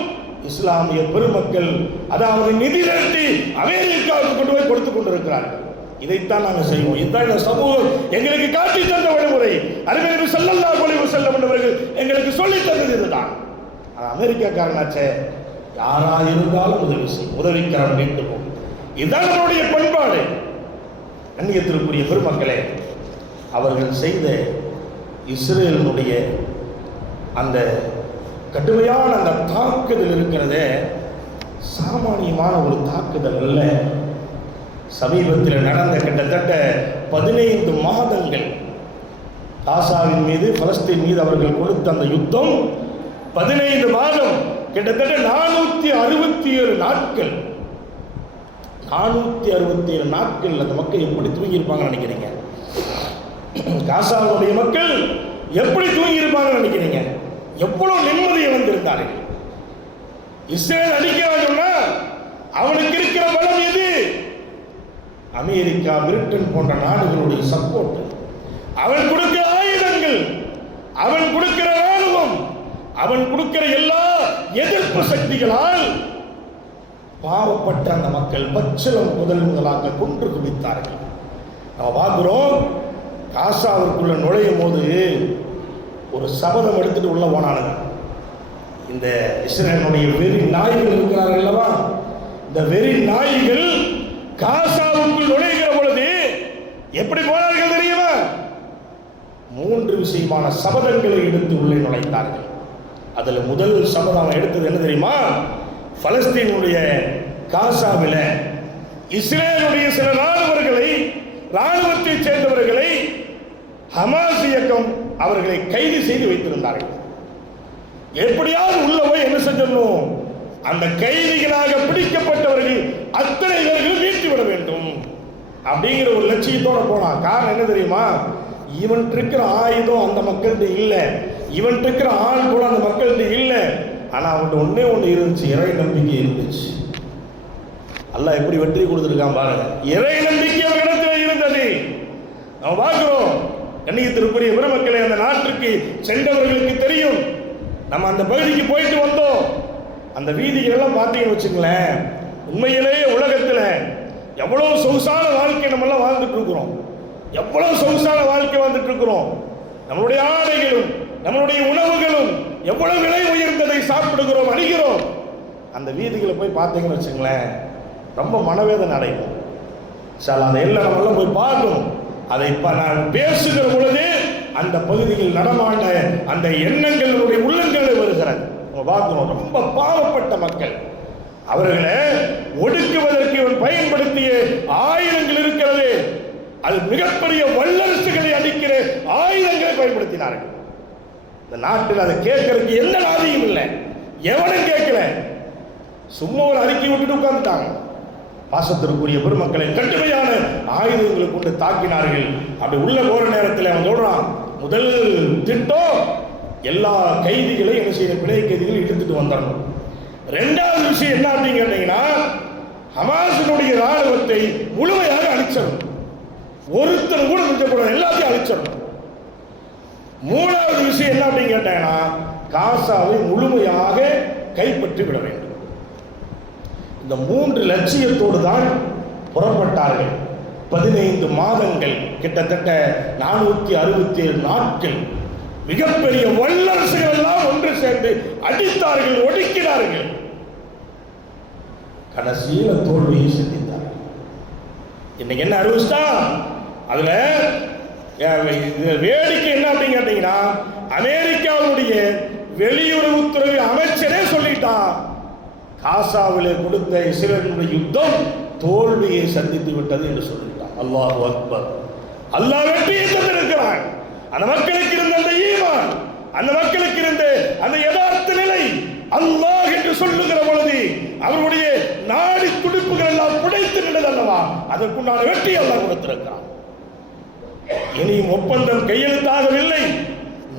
இஸ்லாமிய பெருமக்கள் அதாவது நிதி திரட்டி அமெரிக்காவுக்கு கொண்டு போய் கொடுத்துக் கொண்டிருக்கிறார்கள். இதைத்தான் நாங்கள் செய்வோம். இதுதான் இந்த சமூகம் எங்களுக்கு காட்டி தந்த வழிமுறை. அருமையானவர் ஸல்லல்லாஹு அலைஹி வஸல்லம் அவர்கள் எங்களுக்கு சொல்லி தந்தது இதுதான். அமெரிக்காக்காரனாச்சே, யாரா இருந்தாலும் உதவி செய்யும், உதவிக்காரன் வேண்டும். இதுதான் நம்முடைய பண்பாடு. கண்ணியத்திற்குரிய பெருமக்களே, அவர்கள் செய்த இஸ்ரேலினுடைய அந்த கடுமையான அந்த தாக்குதல் இருக்கிறதே சாமானியமான ஒரு தாக்குதல் அல்ல. சமீபத்தில் நடந்த கிட்டத்தட்ட 15 மாதங்கள் காசாவின் மீது பலஸ்தீன் மீது அவர்கள் கொடுத்த அந்த யுத்தம் 15 மாதம், கிட்டத்தட்ட 467 நாட்கள். 467 நாட்கள் அந்த மக்கள் எப்படி தூங்கியிருப்பாங்கன்னு நினைக்கிறீங்க? காசாவுடைய மக்கள் எப்படி தூங்கியிருப்பாங்கன்னு நினைக்கிறீங்க? எவ்வளவு நிம்மதியை வந்திருந்தார்கள். இஸ்ரேல் அடிக்கிறாங்கன்னா அவனுக்கு இருக்கிற பலம் எது? அமெரிக்கா, பிரிட்டன் போன்ற நாடுகளுடைய சப்போர்ட், அவன் கொடுக்கிற ஆயுதங்கள், அவன் கொடுக்கிற ராணுவம், அவன் கொடுக்கிற எல்லா எதிர்ப்பு சக்திகளால் பாவப்பட்ட அந்த மக்கள் பச்சளம் முதலாக கொன்று குவித்தார்கள். நம்ம பார்க்கிறோம், காசாவிற்குள்ள நுழையும் போது ஒரு சபதம் எடுத்துட்டு உள்ள போனானுங்க. இந்த இஸ்ரேலுடைய வெறி நாய்கள் இருக்கிறார்கள் அல்லவா, இந்த வெறி நாய்கள் காசாவுக்குள் நுழைகிற பொழுது எப்படி போனார்கள் தெரியுமா? 3 விஷயமான சபதங்களை எடுத்து உள்ளே நுழைத்தார்கள். அதுல முதல் சபதம் எடுத்தது என்ன தெரியுமா? பலஸ்தீனுடைய காசாவில இஸ்ரேலுடைய சில ராணுவத்தை சேர்ந்தவர்களை ஹமாஸ் இயக்கம் அவர்களை கைது செய்து வைத்திருந்தார்கள். எப்படியாவது உள்ள போய் என்ன செஞ்சணும்? அந்த கைதிகளாக பிடிக்கப்பட்டவர்கள் அத்தனை பேர்கள் வீழ்த்தி விட வேண்டும் அப்படிங்கிற ஒரு லட்சியத்தோட போனான். காரணம் என்ன தெரியுமா? இவன் இருக்கிற ஆயுதம் அந்த மக்கள்கிட்ட இல்லை, இவன் இருக்கிற ஆள் கூட அந்த மக்கள்கிட்ட இல்லை. ஆனா அவன்கிட்ட ஒண்ணு இருந்துச்சு, இறை நம்பிக்கை இருந்துச்சு. அல்லாஹ் எப்படி வெற்றி கொடுத்துருக்கான் பாருங்க. இறை நம்பிக்கை அவர்களிடத்தில் நடக்குது. நம்ம பார்க்கிறோம். கண்ணியத்திற்குரிய பெருமக்களே, அந்த நாட்டுக்கு சென்றவர்களுக்கு தெரியும். நம்ம அந்த பகுதிக்கு போயிட்டு வந்தோம். அந்த வீதிகள் எல்லாம் பார்த்தீங்கன்னு வச்சுங்களேன், உண்மையிலேயே உலகத்தில் எவ்வளவு சொகுசான வாழ்க்கை நம்மளாம் வாழ்ந்துட்டு இருக்கிறோம். எவ்வளவு சொகுசான வாழ்க்கை வாழ்ந்துட்டு இருக்கிறோம். நம்மளுடைய ஆடைகளும் நம்மளுடைய உணவுகளும் எவ்வளவு விலை உயர்ந்ததை சாப்பிடுகிறோம், அணிகிறோம். அந்த வீதிகளை போய் பார்த்தீங்கன்னு வச்சுங்களேன், ரொம்ப மனவேதனை அடையும். சார் அதையெல்லாம் நம்மளாம் போய் பார்க்கணும். அதை இப்போ நான் பேசுகிற பொழுது அந்த பகுதியில் நடமாட அந்த எண்ணங்களுடைய உள்ளங்களில் வருகிறது. பார்க்கணும், ரொம்ப பாவப்பட்ட மக்கள். அவர்களை ஒடுக்குவதற்கு இவன் பயன்படுத்திய ஆயுதங்கள் இருக்கிறது. அது மிகப்பெரிய வல்லரசுகளை அடிக்கிற ஆயுதங்களை பயன்படுத்தினார்கள். இந்த நாட்டில் அதை கேட்கறதுக்கு எந்த நாதியும் இல்லை, எவனும் கேட்கல. சும்மா ஒரு அறிக்கை விட்டுட்டு உட்கார்ந்துட்டாங்க. பாசத்திற்குரிய பெருமக்களை கடுமையான ஆயுதங்களை கொண்டு தாக்கினார்கள். அப்படி உள்ள போற நேரத்தில் அவன் சொல்றான், முதல் திட்டம் எல்லா கைதிகளையும் என்ன செய்யணும், பிணை கைதிகளை இழுத்துட்டு வந்துடணும். ரெண்டாவது விஷயம் என்ன அப்படின்னு கேட்டீங்கன்னா, ஹமாஸினுடைய ராணுவத்தை முழுமையாக அழிச்சிடணும். ஒருத்தர் கூட நிற்கக்கூடாது, எல்லாத்தையும் அழிச்சிடணும். மூணாவது விஷயம் என்ன அப்படின்னு கேட்டாங்கன்னா, காசாவை முழுமையாக கைப்பற்றி விட வேண்டும். இந்த 3 லட்சியத்தோடு தான் புறப்பட்டார்கள். 15 மாதங்கள், கிட்டத்தட்ட 467 நாட்கள் மிகப்பெரிய வல்லரசுகள் எல்லாம் ஒன்று சேர்ந்து அடித்தார்கள், ஒடுக்கினார்கள். கடைசியில தோல்வியை சந்தித்தார்கள். இன்னைக்கு என்ன அறிவிச்சா, அதுல வேடிக்கை என்ன அப்படின்னு கேட்டீங்கன்னா, அமெரிக்காவுடைய வெளியுறவுத்துறை அமைச்சரே சொல்லிட்டான், காசாவிலே கொடுத்த இஸ்ரேலுடைய யுத்தம் தோல்வியை சந்தித்து விட்டது என்று சொல்லிட்டான். அல்லாஹ் அக்பர். அல்லாஹ் வெற்றியை தந்திருக்கிறான். அந்த மக்களுக்கு இருந்த அந்த ஈமான், அந்த மக்களுக்கு இருந்த அந்த யதார்த்த நிலை, அல்லாஹ் என்று சொல்லுகிற பொழுது அவருடைய நாடி துடிப்புகள் எல்லாம் புடைத்து நின்றது அல்லவா, அதற்குண்டான வெற்றி அல்லாஹ் கொடுத்திருக்கிறான். இனியும் ஒப்பந்தம் கையெழுத்தாகவில்லை.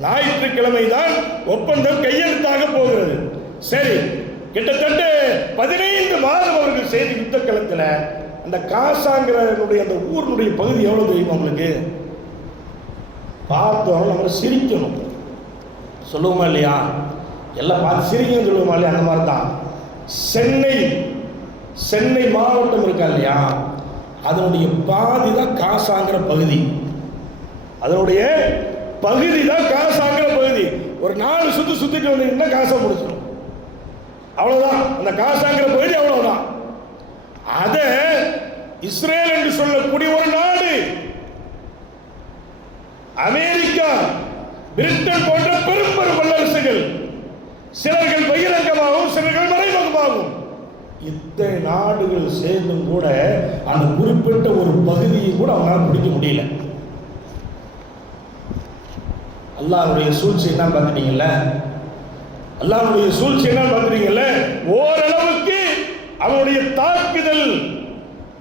ஞாயிற்றுக்கிழமை தான் ஒப்பந்தம் கையெழுத்தாக போகிறது. சரி, கிட்டத்தட்ட 15 மாதம் அவர்கள் செய்த யுத்த களத்தில் அந்த காசாங்கிற அந்த ஊருடைய பகுதி எவ்வளவு தெரியும் உங்களுக்கு? பார்த்தோம் நம்ம சிரிக்கணும், சொல்லுவோமா இல்லையா? எல்லாம் பார்த்து சிரிக்கணும் சொல்லுவோமா இல்லையா? அந்த மாதிரி தான் சென்னை மாவட்டம் இருக்கா இல்லையா, அதனுடைய பாதி தான் காசாங்கிற பகுதி. அதனுடைய பகுதி தான் காசாங்கிற பகுதி. ஒரு 4 சுத்திட்டு வந்தீங்கன்னா காசா முடிச்சிடும். அவ்வளவுதான், அந்த காசாங்கிற பகுதி அவ்வளவுதான். அத இஸ்ரேல் என்று சொல்லக்கூடிய ஒரு நாடு, அமெரிக்கா, பிரிட்டன் போன்ற பெரும் வல்லரசுகள், சிலர்கள் பகிரங்கமாகவும் சிலர்கள் மறைமுகமாகவும், இத்தனை நாடுகள் சேர்ந்தும் கூட அந்த குறிப்பிட்ட ஒரு பகுதியை கூட அவங்களால பிடிக்க முடியல. அல்லாஹ்வுடைய சூழ்ச்சி என்ன பார்த்துட்டீங்கல்ல? அல்லாஹ்வுடைய சூழ்ச்சி என்ன பார்த்துட்டீங்கல்ல? ஓரளவுக்கு அவனுடைய தாக்குதல்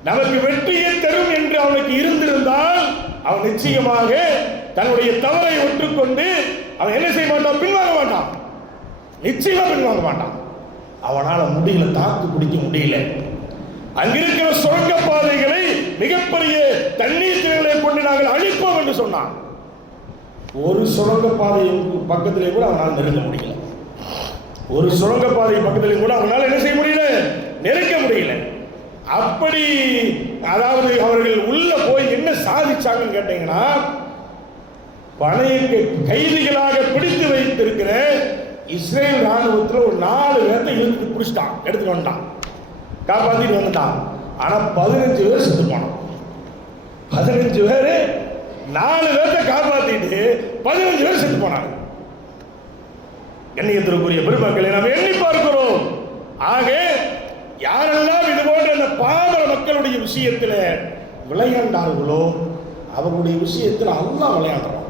நமக்கு வெற்றியை தரும் என்று அவனுக்கு இருந்திருந்தால் அவன் நிச்சயமாக தன்னுடைய தவறை ஒற்றுக்கொண்டு அவன் என்ன செய்ய மாட்டான், பின்வாங்க மாட்டான். நிச்சயமா பின்வாங்க மாட்டான். அவனால முடியல, தாக்கு பிடிக்க முடியல. அங்கிருக்கிற சுரங்க பாதைகளை மிகப்பெரிய தண்ணீர் திரைகளை கொண்டு நாங்கள் அழிப்போம் என்று சொன்னான். ஒரு சுரங்க பாதை பக்கத்திலே கூட அவனால் நெருங்க முடியல. ஒரு சுரங்க பாதை பக்கத்திலே கூட அவனால் என்ன செய்ய முடியல, நெருங்க முடியல. அப்படி அதாவது அவர்கள் உள்ள போய் என்ன சாதிச்சாங்கன்னு கேட்டீங்கன்னா, பழைய கைதிகளாக பிடித்து வைத்திருக்கிற இஸ்ரேல் ராணுவத்தில் ஒரு 4 பேர்த்தை இழுத்து பிடிச்சிட்டான், எடுத்துட்டு வந்துட்டான், காப்பாற்றிட்டு வந்துட்டான். ஆனால் 15 பேர் செத்து போனான். 15 பேர் 4 பேர்த்தை காப்பாற்றிட்டு 15 பேர் செத்து போனாங்க. கண்ணியத்திற்குரிய பெருமக்களை நாம் எண்ணி பார்க்கிறோம். ஆக யாரெல்லாம் இது போன்ற அந்த பாமர மக்களுடைய விஷயத்தில் விளையாண்டார்களோ அவர்களுடைய விஷயத்தில் அல்லாஹ் விளையாடுறான்.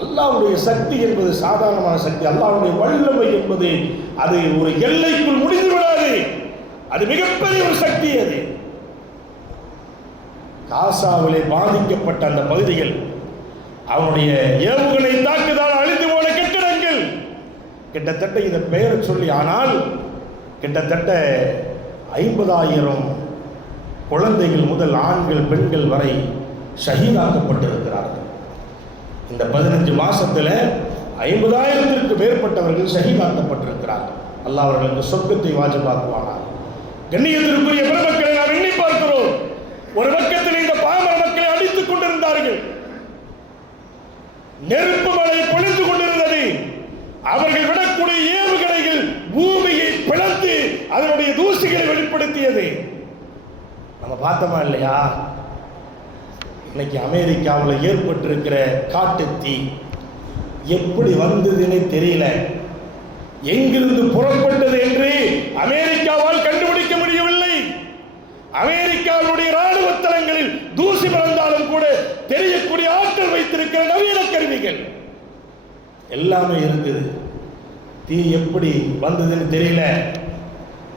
அல்லாஹ்வுடைய சக்தி என்பது சாதாரணமான சக்தி. அல்லாஹ்வுடைய வல்லமை என்பது அது ஒரு எல்லைக்குள் முடிந்து விடாது. அது மிகப்பெரிய ஒரு சக்தி. அது காசாவிலே பாதிக்கப்பட்ட அந்த பகுதிகள், அவனுடைய ஏவுகணை தாக்குதல் அழிந்து போன கட்டிடங்கள், கிட்டத்தட்ட இதை பெயரை சொல்லி, ஆனால் கிட்டத்தட்ட 50,000 குழந்தைகள் முதல் ஆண்கள் பெண்கள் வரை ஷஹீதாக்கப்பட்டிருக்கிறார்கள். இந்த 15 மாசத்துல 50,000த்திற்கு மேற்பட்டவர்கள் ஷஹீதாக்கப்பட்டிருக்கிறார்கள். அல்லாஹ் அவர்களுக்கு சொர்க்கத்தை வாஜிபாக்குவானார். கண்ணியத்திற்குரிய பெருமக்களை நாம் எண்ணி பார்க்கிறோம். ஒரு பக்கத்தில் இந்த பாமர மக்களை அடித்துக் கொண்டிருந்தார்கள், நெருப்பு மழை பொழிந்து கொண்டிருந்தது. அவர்கள் விடக்கூடிய ஏவுகணைகள் பூமியை பிளந்து அதனுடைய தூசிகளை வெளிப்படுத்தியது. நம்ம பார்த்தோமா இல்லையா? இன்னைக்கு அமெரிக்காவில் ஏற்பட்டிருக்கிற காட்டுத்தீ எப்படி வந்ததுன்னு தெரியல, எங்கிருந்து புறப்பட்டது என்று அமெரிக்காவால் கண்டுபிடிக்க முடியவில்லை. அமெரிக்காவுடைய ராணுவ தளங்களில் தூசி பறந்தாலும் கூட தெரியக்கூடிய ஆற்றல் வைத்திருக்கிற நவீன கருவிகள் எல்லாமே இருக்குது. தீ எப்படி வந்ததுன்னு தெரியல.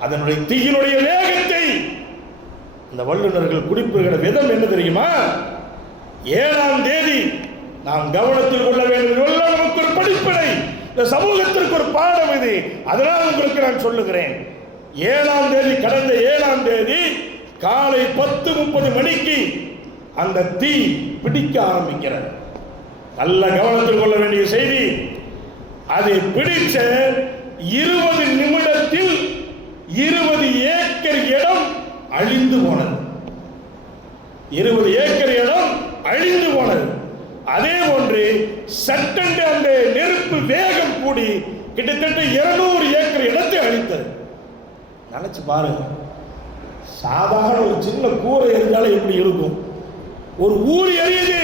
அதனுடைய தீயினுடைய வேகத்தை இந்த வல்லுநர்கள் குறிப்பிடுகிற விதம் என்ன தெரியுமா? 7ஆம் தேதி நாம் கவனத்தில் கொள்ள வேண்டும். நமக்கு ஒரு படிப்பினை, இந்த சமூகத்திற்கு ஒரு பாடம் இது. அதனால் உங்களுக்கு நான் சொல்லுகிறேன். 7ஆம் தேதி, கடந்த 7ஆம் தேதி காலை 10:30 மணிக்கு அந்த தீ பிடிக்க ஆரம்பிக்கிறது. நல்ல கவனத்தில் கொள்ள வேண்டிய செய்தி. அதை பிடிச்ச 20 நிமிடத்தில் 20 ஏக்கர் இடம் அழிந்து போனது. 20 ஏக்கர் இடம் அழிந்து போனது. அதே போன்று சட்டென்று அந்த நெருப்பு வேகம் கூடி கிட்டத்தட்ட 200 ஏக்கர் இடத்தை அழித்தது. நினைச்சு பாருங்க, சாதாரண ஒரு சின்ன கூரை எரிஞ்சாலும் எப்படி இருக்கும்? ஒரு ஊர் எரியுது.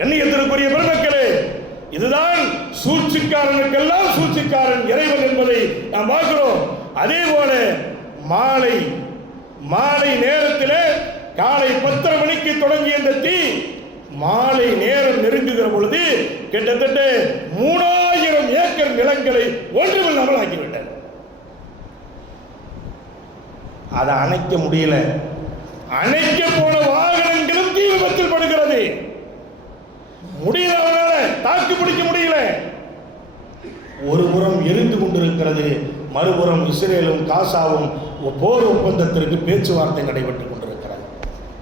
கண்ணியத்திற்குரிய பெருமக்களே, இதுதான் சூழ்ச்சிக்காரனுக்கெல்லாம் சூழ்ச்சிக்காரன் இறைவன் என்பதை நாம் பார்க்கிறோம். அதே போல மாலை நேரத்தில் காலை 10:30 மணிக்கு தொடங்கிய இந்த தீ மாலை நேரம் நெருங்குகிற பொழுது கிட்டத்தட்ட 3000 ஏக்கர் நிலங்களை ஒன்றுமில்லாமல் ஆக்கிவிட்டது. அதை அணைக்க முடியல. அணைக்க போன வாகனங்களும் தீ விபத்தில் படுகிறது. முடியல, தாக்கு பிடிக்க முடியல. ஒரு புறம் எரிந்து கொண்டிருக்கிறது, மறுபுறம் இஸ்ரேலும் காசாவும் போர் ஒப்பந்தத்திற்கு பேச்சுவார்த்தை நடைபெற்றுக் கொண்டிருக்கிறது.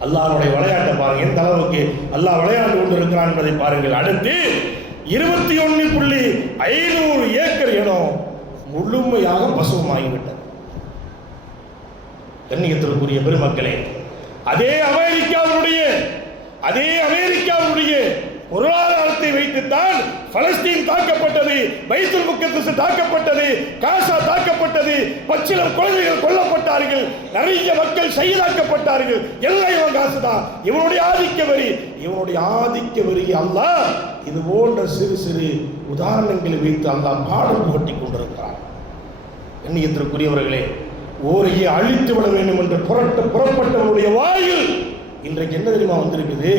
அல்லாஹ்வுடைய விளையாட்டை பாருங்கள், எந்த அளவுக்கு அல்லாஹ் விளையாண்டு கொண்டிருக்கிறான் என்பதை பாருங்கள். அடுத்து 21.500 ஏக்கர் இடம் முழுமையாக பசுமாகிவிட்டது. கண்ணியத்திற்குரிய பெருமக்களே, அதே அமெரிக்காவுடைய பொருளாதாரத்தை வைத்துத்தான் பலஸ்தீன் தாக்கப்பட்டது, பைத்துல் முக்கத்தஸ் தாக்கப்பட்டது, காசா தாக்கப்பட்டது, பச்சிளம் குழந்தைகள் கொல்லப்பட்டார்கள், நிறைய மக்கள் ஷஹீதாக்கப்பட்டார்கள். எல்லாம் இவன் காசு தான். இவனுடைய ஆதிக்க வரி அல்லாஹ் இது போன்ற சிறு சிறு உதாரணங்களை வைத்து அல்லாஹ் பாடம் புகட்டி கொண்டிருக்கிறான். கண்ணியத்திற்குரியவர்களே, ஊரையே அழித்து விட வேண்டும் என்று புறப்பட்டவருடைய வாயில் இன்றைக்கு என்ன தெரியுமா வந்திருக்குது?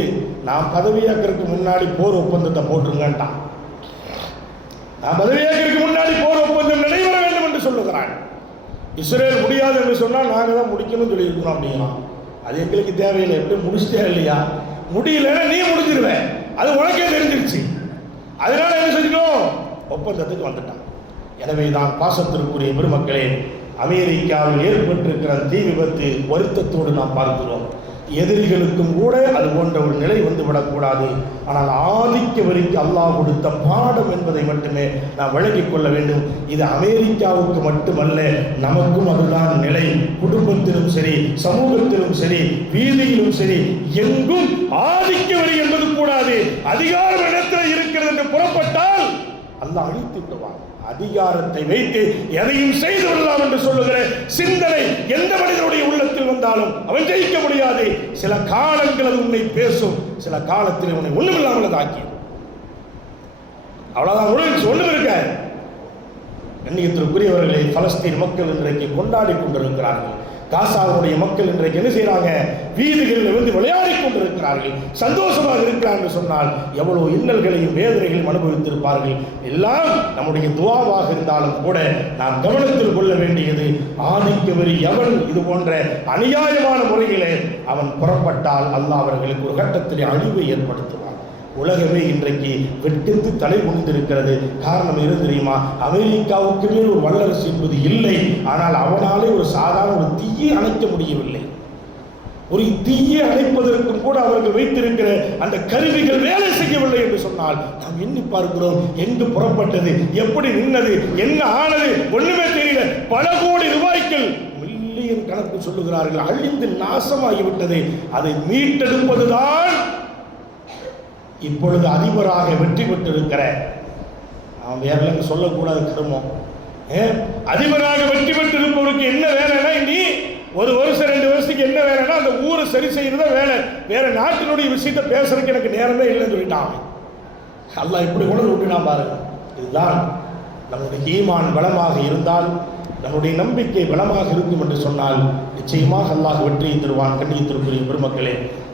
நான் பதவியேற்கிறதுக்கு முன்னாடி போர் ஒப்பந்தத்தை போட்டுருங்கன்ட்டான். நான் பதவியேற்கிறதுக்கு முன்னாடி போர் ஒப்பந்தம் நடைபெற வேண்டும் என்று சொல்லுகிறான். இஸ்ரேல் முடியாது என்று சொன்னால் நாங்கள் தான் முடிக்கணும்னு சொல்லியிருக்கிறோம் அப்படின்னா அது எங்களுக்கு தேவையில்லை. எப்படி முடிச்சிட்டே இல்லையா? முடியலன்னா நீ முடிஞ்சிருவேன், அது உனக்கே தெரிஞ்சிருச்சு. அதனால என்ன செஞ்சிடும்? ஒப்பந்தத்துக்கு வந்துட்டான். எனவே தான் பாசத்திற்குரிய பெருமக்களே, அமெரிக்காவில் ஏற்பட்டிருக்கிற தீ விபத்து வருத்தத்தோடு நாம் பார்க்கிறோம். எதிரிகளுக்கும் கூட அது போன்ற ஒரு நிலை வந்துவிடக்கூடாது. ஆனால் ஆதிக்க வரிக்கு அல்லாஹ் கொடுத்த பாடம் என்பதை மட்டுமே நாம் விளங்கிக் கொள்ள வேண்டும். இது அமெரிக்காவுக்கு மட்டுமல்ல, நமக்கும் அதுதான் நிலை. குடும்பத்திலும் சரி, சமூகத்திலும் சரி, வீதியிலும் சரி, எங்கும் ஆதிக்க வரி என்பது கூடாது. அதிகாரம் இடத்தில் இருக்கிறது என்று புறப்பட்டால் அல்லாஹ் அழித்து விடுவான். அதிகாரத்தை வைத்து எதையும் செய்து விடலாம் என்று சொல்லுகிற சிந்தனை எந்த மனிதனுடைய உள்ளத்தில் வந்தாலும் அவன் ஜெயிக்க முடியாது. சில காலங்கள் அது உன்னை பேசும், சில காலத்தில் உன்னை ஒண்ணுமில்லாமல் தாக்கி அவ்வளவுதான் முடிஞ்சு. ஒண்ணும் இருக்க. கண்ணியத்திற்குரியவர்களை, பலஸ்தீன் மக்கள் இன்றைக்கு கொண்டாடி கொண்டிருக்கிறார்கள். காசாவுடைய மக்கள் இன்றைக்கு என்ன செய்யறாங்க? வீதிகளில் வந்து விளையாடி கொண்டிருக்கிறார்கள், சந்தோஷமாக இருக்கிறார்கள். சொன்னால் எவ்வளவு இன்னல்களையும் வேதனைகளையும் அனுபவித்திருப்பார்கள். எல்லாம் நம்முடைய துவாவாக இருந்தாலும் கூட நாம் கவனத்தில் கொள்ள வேண்டியது, ஆதிக்க வரி எவன் இது போன்ற அநியாயமான முறையிலே அவன் புறப்பட்டால் அல்லாஹ் அவர்களுக்கு ஒரு கட்டத்திலே அழிவை ஏற்படுத்துவான். உலகமே இன்றைக்கு வெட்கத்து தலை குனிந்திருக்கிறது. காரணம் எது தெரியுமா? அமெரிக்காவுக்கு மேல் ஒரு வல்லரசு என்பது இல்லை. ஆனால் அவனாலே ஒரு சாதாரண ஒரு தீயை அணைக்க முடியவில்லை. ஒரு தீயை அணைப்பதற்கும் கூட அவர்கள் வைத்திருக்கிற அந்த கருவிகள் வேலை செய்யவில்லை என்று சொன்னால் நாம் எண்ணி பார்க்கிறோம், எங்கு புறப்பட்டது, எப்படி நின்னது, என்ன ஆனது, ஒண்ணுமே தெரியல. பல கோடி ரூபாய்கள், மில்லியன் கணக்கு சொல்லுகிறார்கள், அழிந்து நாசமாகிவிட்டது. அதை மீட்டெடுப்பதுதான் இப்பொழுது அதிபராக வெற்றி பெற்றிருக்கிற, அவன் வேற சொல்லக்கூடாது கருமம், அதிபராக வெற்றி பெற்றிருப்பவருக்கு என்ன வேலைன்னா, இனி ஒரு வருஷம் 2 வருஷத்துக்கு என்ன வேலைன்னா அந்த ஊரை சரி செய்யறத வேலை, வேற நாட்டினுடைய விஷயத்தை பேசுறதுக்கு எனக்கு நேரமே இல்லைன்னு சொல்லிட்டான். அல்லாஹ் இப்படி கூட விட்டுனா பாருங்க. இதுதான் நம்முடைய ஈமான் பலமாக இருந்தால், நம்முடைய நம்பிக்கை பலமாக இருக்கும் என்று சொன்னால் நிச்சயமாக அல்லாஹ் வெற்றியை தருவான். கண்ணியத்திற்குரிய பெருமக்களே,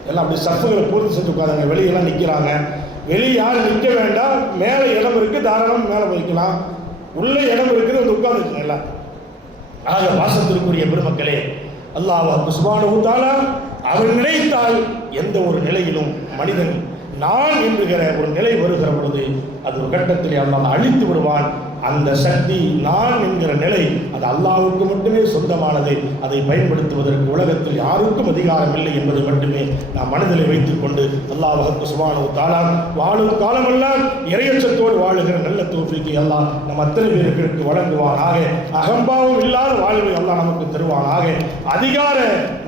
எல்லாம் அப்படி சஃப்புகளை பூர்த்தி செஞ்சு உட்காருங்க. வெளியெல்லாம் நிற்கிறாங்க, வெளியே யாரும் நிற்க வேண்டாம். மேலே இடம் இருக்குது, தாராளம் மேலே போய்க்கலாம். உள்ள இடம் இருக்குது, வந்து உட்கார்ந்துக்குங்க எல்லாம். ஆக வாசத்திற்குரிய பெருமக்களே, அல்லாஹ் சுப்ஹானஹு வ தஆலா அவர் நினைத்தால் எந்த ஒரு நிலையிலும் மனிதன் நான் என்கிற ஒரு நிலை வருகிற பொழுது அது ஒரு கட்டத்திலே அல்லாஹ் அழித்து விடுவான். அந்த சக்தி நான் என்கிற நிலை அது அல்லாஹ்வுக்கு மட்டுமே சொந்தமானது. அதை பயன்படுத்துவதற்கு உலகத்தில் யாருக்கும் அதிகாரம் இல்லை என்பதை மட்டுமே நாம் மனதில் வைத்துக் கொண்டு அல்லாஹ் சுப்ஹானஹு வ தஆலா வாழும் காலமெல்லாம் இறையச்சத்தோடு வாழுகிற நல்ல தௌஃபீக்கை அல்லாஹ் நம் அத்தனை பேருக்கு வழங்குவானாக. அகம்பாவம் இல்லாத வாழ்வை அல்லாஹ் நமக்கு தருவானாக. அதிகார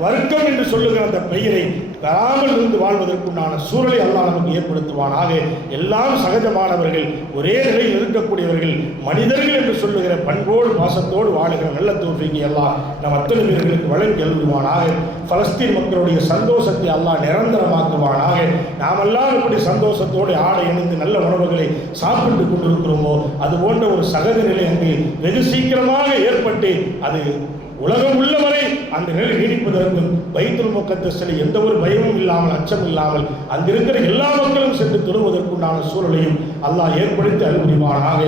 வர்க்கம் என்று சொல்லுகிற அந்த பெயரை பெறாமல் இருந்து வாழ்வதற்குண்டான சூழலை அல்லாஹ் நமக்கு ஏற்படுத்துவானாக. எல்லாம் சகஜமானவர்கள், ஒரே நிலையில் இருக்கக்கூடியவர்கள், மனிதர்கள் என்று சொல்லுகிற பண்போடு பாசத்தோடு வாழுகிற நல்ல தௌஃபீக்கை அல்லாஹ் நம் அத்தனை பேர்களுக்கு வழங்கி அருள்வானாக. பலஸ்தீன் மக்களுடைய சந்தோஷத்தை அல்லாஹ் நிரந்தரமாக்குவானாக. நாமெல்லாம் இப்படி சந்தோஷத்தோடு ஆடை அணிந்து நல்ல உணவுகளை சாப்பிட்டு கொண்டிருக்கிறோமோ அது போன்ற ஒரு சகஜ நிலை அங்கு வெகு சீக்கிரமாக ஏற்பட்டு அது உலகம் உள்ளவரை அந்த நிலை நீடிப்பதற்கும் பைத்துல் முகத்தஸில் எந்த ஒரு பயமும் இல்லாமல், அச்சம் இல்லாமல் அங்கிருக்கிற எல்லா மக்களும் சென்று தொழுவதற்குண்டான சூழலையும் அல்லாஹ் ஏற்படுத்தி அருள்புரிவானாக.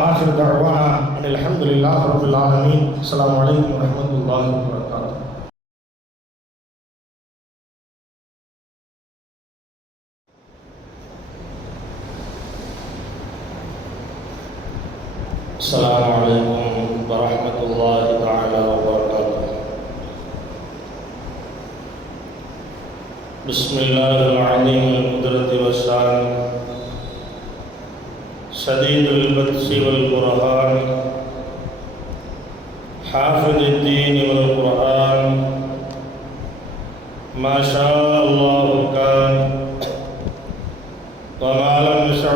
ஆகிரு தஅவானா அனில் ஹம்துலில்லாஹி ரப்பில் ஆலமீன். அஸ்ஸலாமு அலைக்கும் வரஹ்மத்துல்லாஹி வபரகாத்துஹு. السلام عليكم ورحمة الله تعالى وبركاته. بسم الله العظيم القدرة والشان شديد البطش والبرهان حافظ الدين والقرآن ما شاء الله كان وما لم يشأ